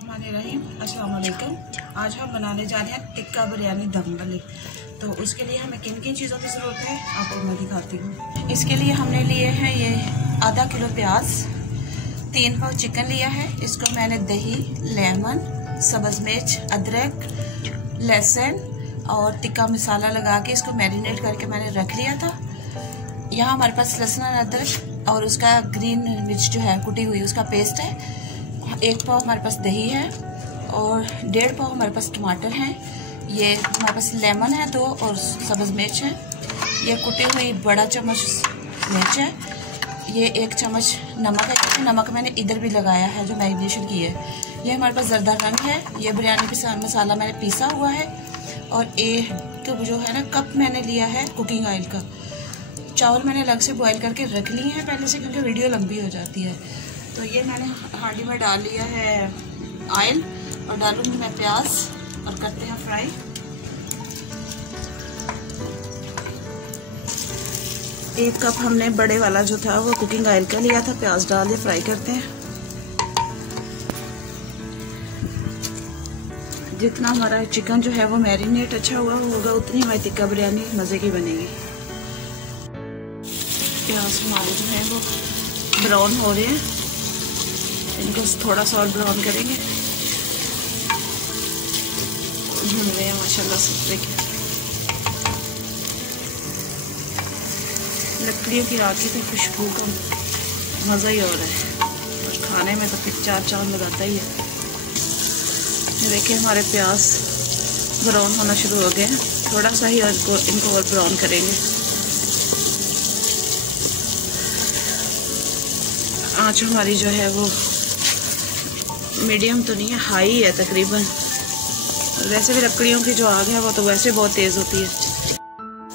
बिस्मिल्लाहिर्रहमानिर्रहीम। अस्सलाम वालेकुम। आज हम बनाने जा रहे हैं टिक्का बिरयानी दम वाली। तो उसके लिए हमें किन किन चीज़ों की ज़रूरत है आपको मैं दिखाती हूँ। इसके लिए हमने लिए हैं ये आधा किलो प्याज, 3 पाव चिकन लिया है। इसको मैंने दही, लेमन, सब्ज़ मिर्च, अदरक, लहसुन और टिक्का मसाला लगा के इसको मैरिनेट करके मैंने रख लिया था। यहाँ हमारे पास लहसुन और अदरक और उसका ग्रीन मिर्च जो है कुटी हुई उसका पेस्ट है। 1 पाव हमारे पास दही है और 1.5 पाव हमारे पास टमाटर हैं। ये हमारे पास लेमन है 2 और सब्ज़ मिर्च है। ये कुटी हुई बड़ा चम्मच मिर्च है। ये 1 चम्मच नमक है। नमक मैंने इधर भी लगाया है जो मैरिनेशन की है। ये हमारे पास ज़रदा रंग है। ये बिरयानी का मसाला मैंने पीसा हुआ है। और एक जो है ना कप मैंने लिया है कुकिंग ऑयल का। चावल मैंने अलग से बॉईल करके रख लिए हैं पहले से, क्योंकि वीडियो लंबी हो जाती है। तो ये मैंने हांडी में डाल लिया है ऑयल और डालूंगी मैं प्याज और करते हैं फ्राई। एक कप हमने बड़े वाला जो था वो कुकिंग ऑयल का लिया था। प्याज डाल के फ्राई करते हैं। जितना हमारा चिकन जो है वो मैरिनेट अच्छा हुआ होगा उतनी हमारी टिक्का बिरयानी मज़े की बनेगी। प्याज हमारे जो है वो ब्राउन हो रहे हैं, इनको थोड़ा सा और ब्राउन करेंगे। भून रहे हैं माशाल्लाह से। देखिए लकड़ियों की राख की तो खुशबू का मज़ा ही हो रहा है और खाने में तो फिर 4 चांद लगाता ही है। देखिए हमारे प्याज ब्राउन होना शुरू हो गए हैं। थोड़ा सा ही इनको और ब्राउन करेंगे। आँच हमारी जो है वो मीडियम तो नहीं है, हाई है तकरीबन। वैसे भी लकड़ियों की जो आग है वो तो वैसे बहुत तेज़ होती है।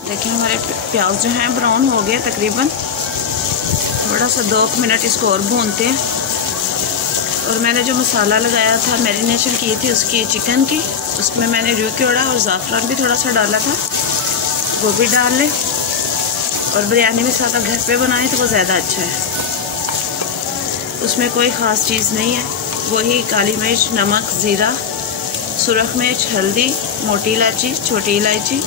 देखिए हमारे प्याज जो हैं ब्राउन हो गए तकरीबन। थोड़ा सा 2 मिनट इसको और भूनते हैं। और मैंने जो मसाला लगाया था, मैरिनेशन की थी उसकी चिकन की, उसमें मैंने रू क्योड़ा और ज़ाफ़रान भी थोड़ा सा डाला था, वो भी डाल लें। और बिरयानी में साथ घर पे बनाएं तो वो ज़्यादा अच्छा है। उसमें कोई ख़ास चीज़ नहीं है, वही काली मिर्च, नमक, ज़ीरा, सुरख मिर्च, हल्दी, मोटी इलायची, छोटी इलायची,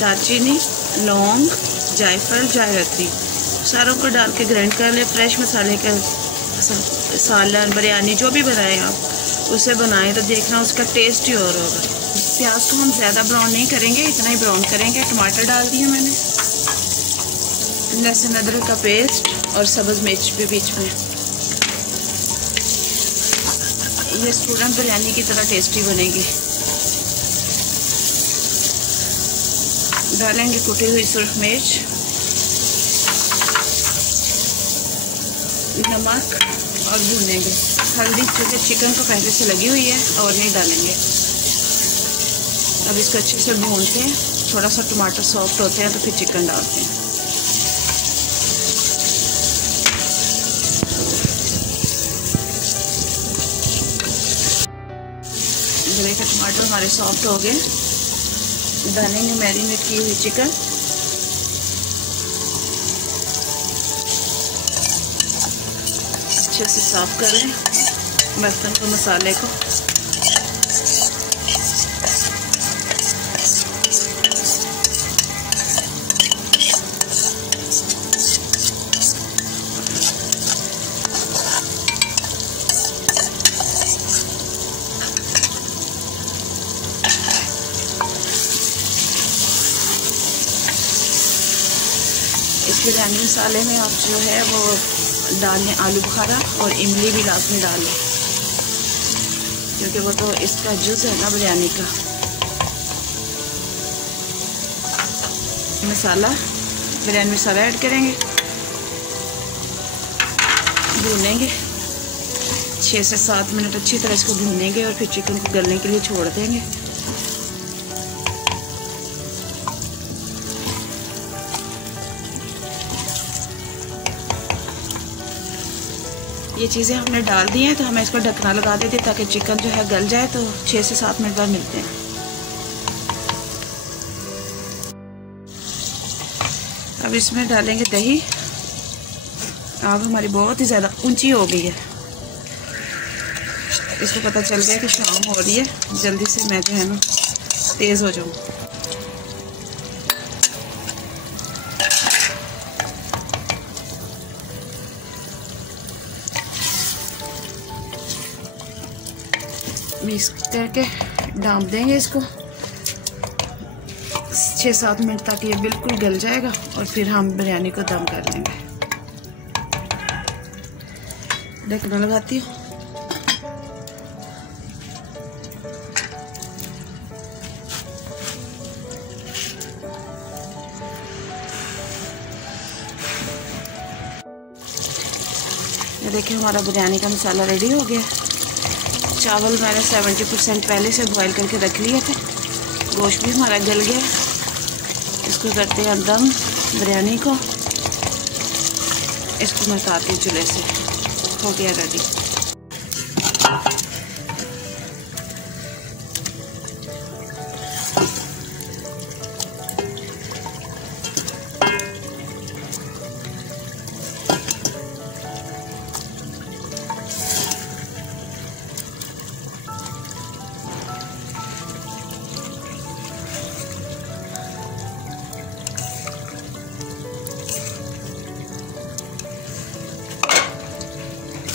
दालचीनी, लौंग, जायफल, जायत्री, सारों को डाल के ग्राइंड कर ले। फ्रेश मसाले का सालन बिरयानी जो भी बनाएं आप उसे बनाएं तो देखना उसका टेस्ट ही और होगा। प्याज को हम ज़्यादा ब्राउन नहीं करेंगे, इतना ही ब्राउन करेंगे। टमाटर डाल दिए मैंने, लहसुन अदरक का पेस्ट और सब्ज़ मिर्च भी बीच में। ये रेस्टोरेंट बिरयानी की तरह टेस्टी बनेगी। डालेंगे कुटी हुई सुरख मिर्च, नमक और भूनेंगे। हल्दी चूँकि चिकन को पहले से लगी हुई है और नहीं डालेंगे। अब इसको अच्छे से भूनते हैं। थोड़ा सा टमाटर सॉफ्ट होते हैं तो फिर चिकन डालते हैं। देखिए टमाटर हमारे सॉफ्ट हो गए। डालेंगे मैरिनेट की हुई चिकन। अच्छे से साफ करें बर्तन को, मसाले को। इस बिरयानी मसाले में आप जो है वो डालें आलू बुखारा और इमली भी लाजमी डालें, क्योंकि वो तो इसका जुज़ है ना बिरयानी का। मसाला, बिरयानी मसाला ऐड करेंगे, भूनेंगे 6 से 7 मिनट अच्छी तरह इसको भूनेंगे और फिर चिकन को गलने के लिए छोड़ देंगे। ये चीज़ें हमने डाल दी हैं तो हमें इसको ढकना लगा देते ताकि चिकन जो है गल जाए। तो 6 से 7 मिनट बाद मिलते हैं। अब इसमें डालेंगे दही। आग हमारी बहुत ही ज़्यादा ऊंची हो गई है। इसको पता चल गया कि शाम हो रही है, जल्दी से मैं जो है ना तेज़ हो जाऊँ। मिक्स करके डाल देंगे इसको 6-7 मिनट तक। ये बिल्कुल गल जाएगा और फिर हम बिरयानी को दम कर लेंगे। ढक्कन लगाती हूँ। ये देखिए हमारा बिरयानी का मसाला रेडी हो गया। चावल मैंने 70% पहले से बॉईल करके रख लिए थे। गोश्त भी हमारा गल गया। इसको करते हैं दम बिरयानी को। इसको मैं उतारती हूँ चूल्हे से। हो गया रेडी।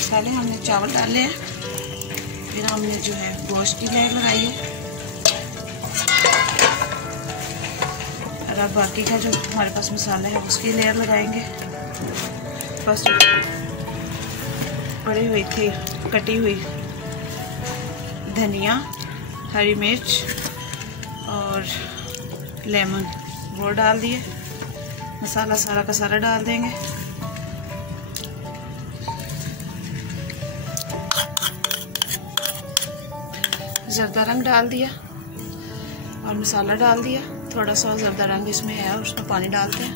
पहले हमने चावल डाले हैं, फिर हमने जो है गोश्त की लेयर लगाई है, और अब बाकी का जो हमारे पास मसाला है उसकी लेयर लगाएंगे। बस पड़ी हुई थी कटी हुई धनिया, हरी मिर्च और लेमन वो डाल दिए। मसाला सारा का सारा डाल देंगे। ज़रदा रंग डाल दिया और मसाला डाल दिया। थोड़ा सा ज़रदा रंग इसमें है और उसमें पानी डालते हैं।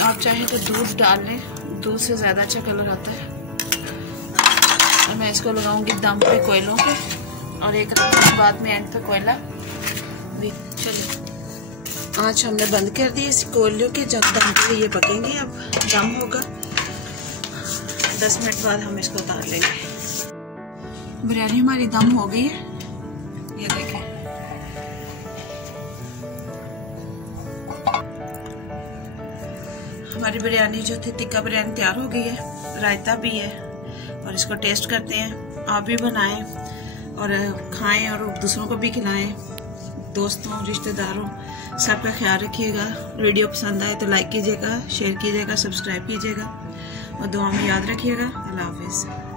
आप चाहें तो दूध डाल लें, दूध से ज़्यादा अच्छा कलर आता है। और मैं इसको लगाऊंगी दम पे कोयलों पे, और एक रंग बाद में एंड पे कोयला भी। चलिए आँच हमने बंद कर दी इस कोयलों के। जब दम पे ये पकेंगे, अब दम होगा 10 मिनट बाद हम इसको उतार लेंगे। बिरयानी हमारी दम हो गई है, ये देखें। हमारी बिरयानी जो थी टिक्का बिरयानी तैयार हो गई है। रायता भी है और इसको टेस्ट करते हैं। आप भी बनाएं और खाएं और दूसरों को भी खिलाएं। दोस्तों, रिश्तेदारों, सबका ख्याल रखिएगा। वीडियो पसंद आए तो लाइक कीजिएगा, शेयर कीजिएगा, सब्सक्राइब कीजिएगा और दुआ में याद रखिएगा। अल्लाह हाफिज़।